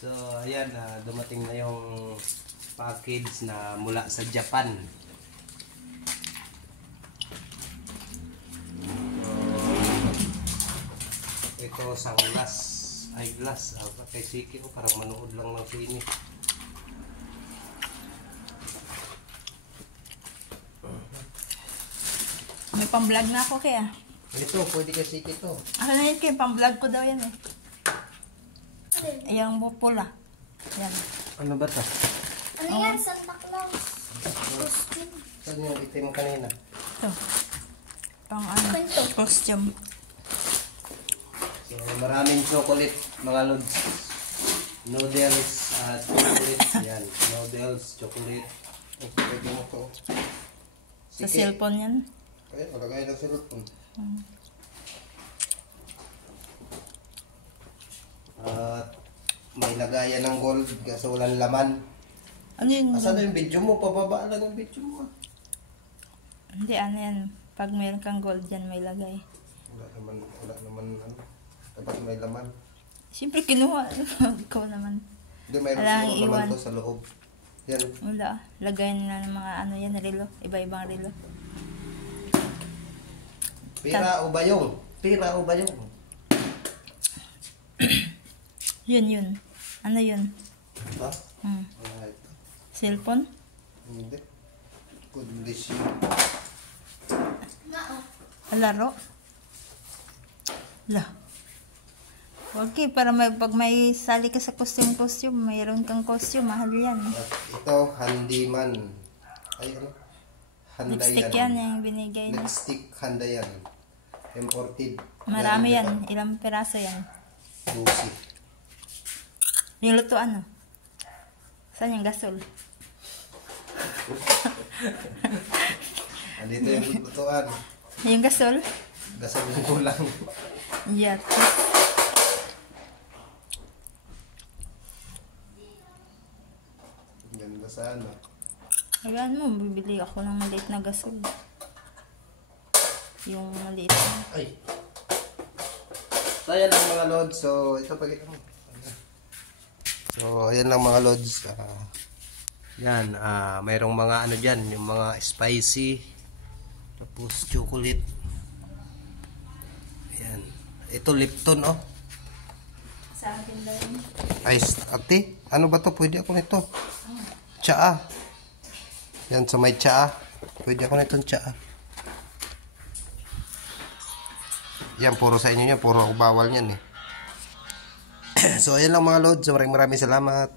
So, ayan, dumating na yung package na mula sa Japan. So, ito sa eyeglass. Kay Siki, parang manood lang ng sini. May pang-vlog na ako kaya. Ito, pwede kay Siki to. Ako na yun kaya, pang-vlog ko daw yan eh. Yung pula. Yan. Ano ba to? Ano yan? Santa Claus. Costume. Saan yung itim kanina? Ito. Pang ano? Costume. So, maraming chocolate, mga lods. Noodles, chocolate. Yan, noodles, chocolate. Pwede mo to. Sa cellphone yan. Okay, malagay ng cellphone. At may lagayan ng gold kasi walang laman. Ano yun? Asan na yung video mo? Pababa lang yung video mo. Hindi, ano yan. Pag mayroon kang gold yan, may lagay. Wala naman, ano. Dapat may laman. Siyempre, kinuha. Ikaw naman. Hindi, mayroon Walang siguro iwan. naman to sa loob. Yan. Wala. Lagayan na ng mga ano yan, relo. Iba-ibang relo. Pira o bayong? Pira o bayong? Yun. Ano yun? Ha? Alright. Cellphone? Hindi. Good bless you. Laro? La. Okay, para pag may sali ka sa costume, mayroon kang costume, mahal yan. At ito, handyman. Ay, ano? Handayan. Lipstick yan yung binigay niya. Lipstick, handayan. Imported. Marami yan. Ilang peraso yan. Lucy. Yung lutuan, no? Saan yung gasol? Andito yung lutuan. Yung gasol? Gasal yung kulang. Yes. Ganda sana. Ayan mo, bibili ako ng maliit na gasol. Yung maliit na. Ay. So, ayan lang mga lods. So, ito pagkita mo. So, ayan lang mga lods. Yan, mayroong mga ano dyan, yung mga spicy. Tapos chocolate. Ayan. Ito Lipton, oh. Sa akin daw yun. Ice, ate, ano ba to? Pwede ako nito. Tsaa. Yan, sa may tsaa. Pwede ako nitong tsaa. Yan, puro sa inyo yan. Puro ako bawal yan eh. So, ayan lang mga lods. Maraming salamat.